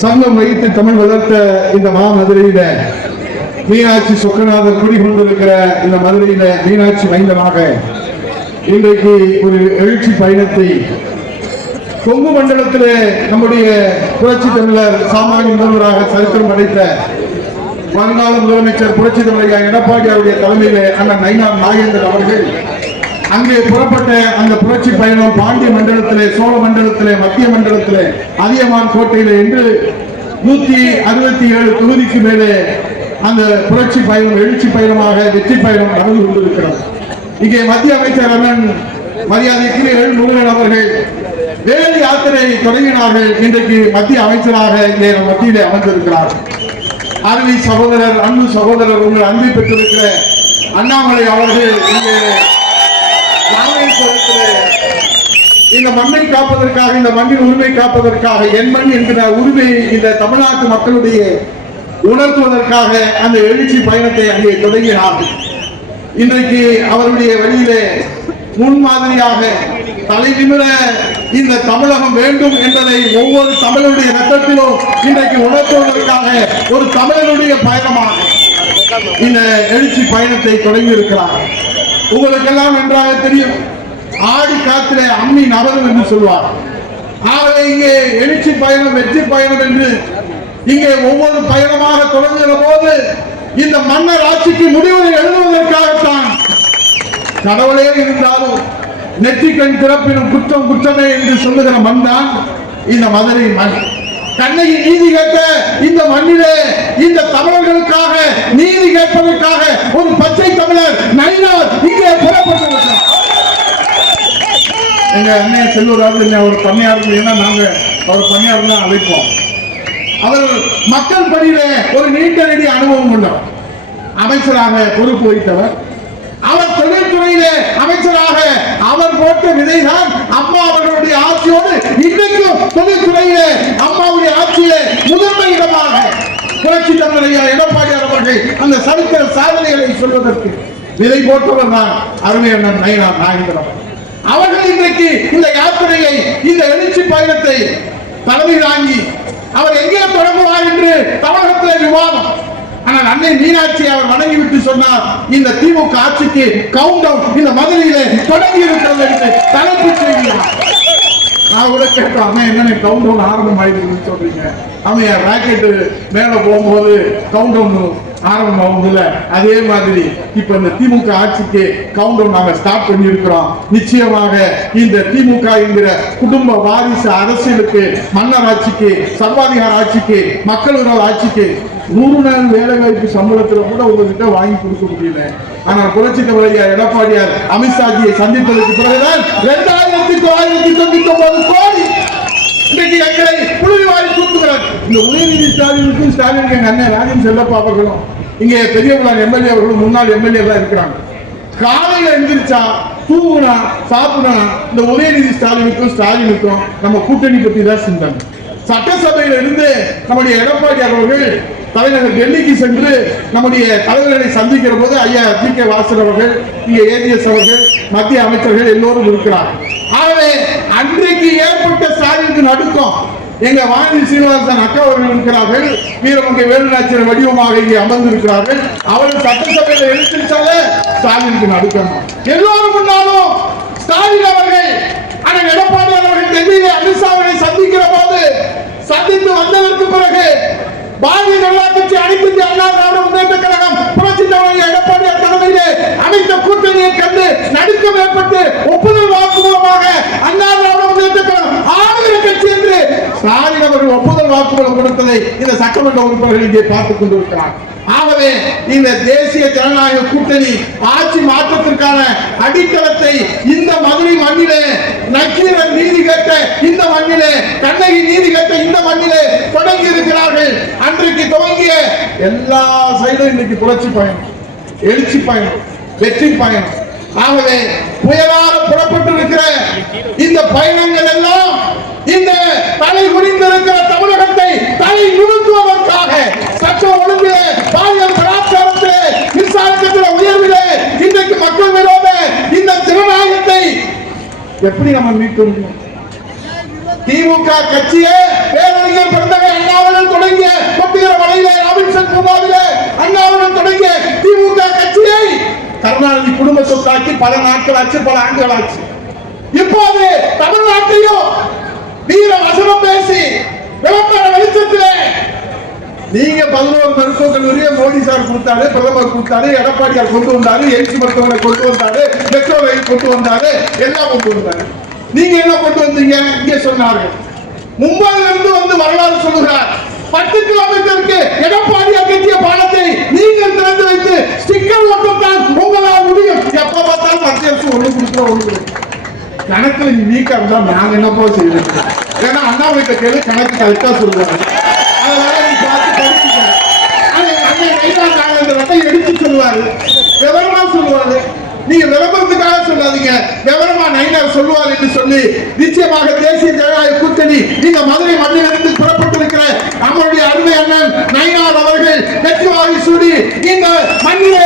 சங்கம் வைத்து தமிழ் வளர்த்த இந்த மா மதுரையில மீனாட்சி சொக்கநாதர் குடிகொண்டிருக்கிற இந்த மதுரையில மீனாட்சி மைந்தமாக இன்றைக்கு ஒரு எழுச்சி பயணத்தை கொங்கு மண்டலத்திலே நம்முடைய புரட்சி தமிழர் சாமானிய முதல்வராக சரித்திரம் அடைத்த வருங்கால முதலமைச்சர் புரட்சி தமிழக எடப்பாடி அவருடைய தலைமையிலே அண்ணன் நைனா நாகேந்திரன் அவர்கள் அங்கே புறப்பட்ட அந்த புரட்சி பயணம் பாண்டிய மண்டலத்திலே சோழ மண்டலத்திலே மத்திய மண்டலத்திலே அதியமான் கோட்டையிலே என்று நூத்தி அறுபத்தி ஏழு தொகுதிக்கு மேலே அந்த புரட்சி பயணம் எழுச்சி பயணமாக வெற்றி பயணம் நடந்து கொண்டிருக்கிறது. இங்கே மத்திய அமைச்சர் அண்ணன் மரியாதைக்குரிய முருகன் அவர்கள் வேறு யாத்திரை தொடங்கினார்கள். இன்றைக்கு மத்திய அமைச்சராக இங்கே மத்தியிலே அமைந்திருக்கிறார் அருவி சகோதரர் அன்பு சகோதரர் உங்கள் அன்பை பெற்றிருக்கிற அண்ணாமலை அவர்கள் இங்கே இந்த மண்ணை காப்பதற்காக இந்த மண்ணின் உரிமை காப்பதற்காக என் மண் என்கிற உரிமையை இந்த தமிழ்நாட்டு மக்களுடைய உணர்த்துவதற்காக அந்த எழுச்சி பயணத்தை அங்கே தொடங்கினார்கள். இன்றைக்கு அவருடைய வழியிலே முன்மாதிரியாக தலைநிமிர இந்த தமிழகம் வேண்டும் என்பதை ஒவ்வொரு தமிழருடைய ரத்தத்திலும் இன்றைக்கு உணர்த்துவதற்காக ஒரு தமிழனுடைய பயணமாக இந்த எழுச்சி பயணத்தை தொடங்கி இருக்கிறார் உங்களுக்கெல்லாம் நன்றாக தெரியும். ஆடி காத்திலே அம்மி நபரும் என்று சொல்வார். ஆகவே இங்கே எழுச்சி பயணம் வெற்றி பயணம் என்று இங்கே ஒவ்வொரு பயணமாக தொடங்குகிற போது இந்த மன்னர் ஆட்சிக்கு முடிவுரை எழுதுவதற்காகத்தான் கடவுளே இருந்தாலும் நெற்றிக்கண் திறப்பினும் குற்றம் குற்றமே என்று சொல்லுகிற மண் தான் இந்த மதுரை மண் கண்ணகி நீதி கேட்க இந்த மண்ணிலே இந்த தமிழர்களுக்காக நீதி கேட்பதற்காக ஒரு பச்சை தமிழர் நயினார் இங்கே புறப்பட்டிருக்கிறார் எங்க அண்ணன் செல்லூர் அவர்கள் அவர் பண்ணையார் இருந்தீங்கன்னா நாங்க அவர் பண்ணையார் தான் அழைப்போம். அவர் மக்கள் பணியில ஒரு நீண்ட நெடிய அனுபவம் கொண்டவர் அமைச்சராக பொறுப்பு வைத்தவர் அவர் தொழில்துறையிலே அமைச்சராக அவர் போட்ட விதைதான் அம்மா அவர்களுடைய ஆட்சியோடு இன்றைக்கும் தொழில்துறையிலே அம்மாவுடைய ஆட்சியிலே முதன்மை இடமாக புரட்சி தமிழர் எடப்பாடியார் அவர்கள் அந்த சரித்திர சாதனைகளை சொல்வதற்கு விதை போட்டவர் தான் அருமை அண்ணன் நயனா நாயந்திரம் அவர்கள். இன்றைக்கு இந்த யாத்திரையை இந்த எழுச்சி பயணத்தை தலைமை தாங்கி அவர் எங்கே தொடங்குவார் என்று தமிழகத்தில் விவாதம். ஆனால் அன்னை மீனாட்சி அவர் வணங்கிவிட்டு சொன்னார் இந்த திமுக ஆட்சிக்கு கவுண்ட் டவுன் இந்த மதுரையிலே தொடங்கி இருக்கிறது என்று தலைப்பு செய்கிறார். நான் கூட கேட்டோம் அண்ணா என்ன கவுண்ட் டவுன் ஆரம்பம் ஆயிடுச்சுன்னு சொல்றீங்க. அவன் என் ராக்கெட்டு மேல போகும்போது கவுண்ட் டவுன் ஆரம்பம் ஆகுதுல அதே மாதிரி இப்ப இந்த திமுக ஆட்சிக்கு கவுண்டர் நாங்க ஸ்டார்ட் பண்ணி இருக்கிறோம் நிச்சயமாக இந்த திமுக என்கிற குடும்ப வாரிசு அரசியலுக்கு மன்னர் ஆட்சிக்கு சர்வாதிகார ஆட்சிக்கு மக்கள் உறவு ஆட்சிக்கு நூறு நாள் வேலை வாய்ப்பு சம்பளத்துல கூட உங்ககிட்ட வாங்கி கொடுக்க முடியல. ஆனால் புரட்சி தலைவர் எடப்பாடியார் அமித்ஷாஜியை சந்தித்ததற்கு பிறகுதான் இரண்டாயிரத்தி தொள்ளாயிரத்தி தொண்ணூத்தி ஒன்பது கோடி இன்றைக்கு எங்களை புழுவி தூக்குகிறார் இந்த உதயநிதி ஸ்டாலினுக்கும் ஸ்டாலினுக்கு எங்க அண்ணன் ராஜன் செல்லப்பா அவர்களும் இங்கே பெரியவங்களான எம்எல்ஏ அவர்களும் முன்னாள் எம்எல்ஏ தான் இருக்கிறாங்க. காலையில எந்திரிச்சா தூங்குனா சாப்பிடுனா இந்த உதயநிதி ஸ்டாலினுக்கும் ஸ்டாலினுக்கும் நம்ம கூட்டணி பத்தி தான் சிந்தனை. சட்டசபையில இருந்து நம்முடைய எடப்பாடி அவர்கள் தலைநகர் டெல்லிக்கு சென்று நம்முடைய தலைவர்களை சந்திக்கிற போது ஐயா டி கே வாசர் அவர்கள் இங்க ஏடிஎஸ் அவர்கள் மத்திய அமைச்சர்கள் எல்லோரும் இருக்கிறார் ஆகவே அன்றைக்கு ஏற்பட்ட ஸ்டாலினுக்கு நடுக்கம். எங்க வாணி சீனிவாசன் அக்கா அவர்கள் இருக்கிறார்கள். வீரமங்கை வேலுநாச்சியர் வடிவமாக இங்கே அமர்ந்திருக்கிறார்கள். அவர்கள் சட்டசபையில எழுத்திருச்சாலே ஸ்டாலினுக்கு நடுக்கணும் எல்லோரும் முன்னாலும் ஸ்டாலின் அவர்கள் அண்ணன் எடப்பாடி அவர்கள் டெல்லியிலே அமித்ஷா அவர்களை சந்திக்கிற போது சந்தித்து வந்ததற்கு பிறகு பாரதிய ஜனதா கட்சி அனைத்து இந்திய அண்ணா திராவிட முன்னேற்ற கழகம் புரட்சி தலைவர் எடப்பாடியார் தலைமையிலே அமைத்த கூட்டணியை கண்டு நடுக்கம் ஏற்பட்டு ஒப்புதல் வாக்கு மூலமாக அண்ணா திராவிட முன்னேற்ற கழகம் ஆளுகிற கட்சி என்று ஸ்டாலின் அவர்கள் ஒப்புதல் வாக்குமூலம் கொடுத்ததை இந்த சட்டமன்ற உறுப்பினர்கள் இங்கே பார்த்துக் கொண்டிருக்கிறார். ஆகவே இந்த தேசிய ஜனநாயக கூட்டணி ஆட்சி மாற்றத்திற்கான அடித்தளத்தை இந்த மதுரை மண்ணிலே நக்கீரன் நீதி கேட்ட இந்த மண்ணிலே கண்ணகி நீதி கேட்ட இந்த மண்ணிலே தொடங்கி இருக்கிறார்கள். அன்றைக்கு துவங்கிய எல்லா சைடும் இன்னைக்கு புரட்சி பயணம் எழுச்சி பயணம் வெற்றி பயணம். ஆகவே புயலா எப்படி நம்ம மீட்க முடியும்? திமுக கட்சியே பேரறிஞர் பெருந்தகை அண்ணாவுடன் தொடங்கிய கொட்டிகர மலையிலே ராபின்சன் பூங்காவிலே அண்ணாவுடன் தொடங்கிய திமுக கட்சியை கருணாநிதி குடும்ப சொத்தாக்கி பல நாட்கள் ஆச்சு பல ஆண்டுகள் ஆச்சு இப்போது தமிழ்நாட்டையும் வீர வசனம் பேசி விளம்பர வெளிச்சத்திலே நீங்க பதினோரு மருத்துவக் கல்லூரியை மோடி சார் கொடுத்தாரு பிரதமர் கொடுத்தாரு எடப்பாடியார் கொண்டு வந்தாரு எய்ம்ஸ் மருத்துவமனை கொண்டு வந்தாரு மெட்ரோ ரயில் கொண்டு வந்தாரு எல்லாம் கொண்டு வந்தாரு. நீங்க என்ன கொண்டு வந்தீங்க? இங்க சொன்னார்கள். மும்பையில இருந்து வந்து வரலாறு சொல்லுகிறார். பத்து கிலோமீட்டருக்கு எடப்பாடியார் கட்டிய பாலத்தை நீங்கள் திறந்து வைத்து ஸ்டிக்கர் ஒட்டத்தான் உங்களால் முடியும். எப்ப பார்த்தாலும் மத்திய அரசு ஒண்ணு கொடுக்குற ஒண்ணு கொடுக்குற. கணக்குல நீ வீக்கா இருந்தா நாங்க என்னப்போ செய்யணும் ஏன்னா அண்ணா வீட்டை கணக்கு கரெக்டா சொல்லுவாங்க. கதை எடுத்து சொல்லுவாரு. விவரமா சொல்லுவாரு. நீங்க விளம்பரத்துக்காக சொல்லாதீங்க. விவரமா நைனார் சொல்லுவார் என்று சொல்லி நிச்சயமாக தேசிய ஜனநாயக கூட்டணி இந்த மதுரை மண்ணிலிருந்து புறப்பட்டிருக்கிற நம்மளுடைய அருமை அண்ணன் நயினார் அவர்கள் நெற்றி வெற்றிவாகி சூடி இந்த மண்ணிலே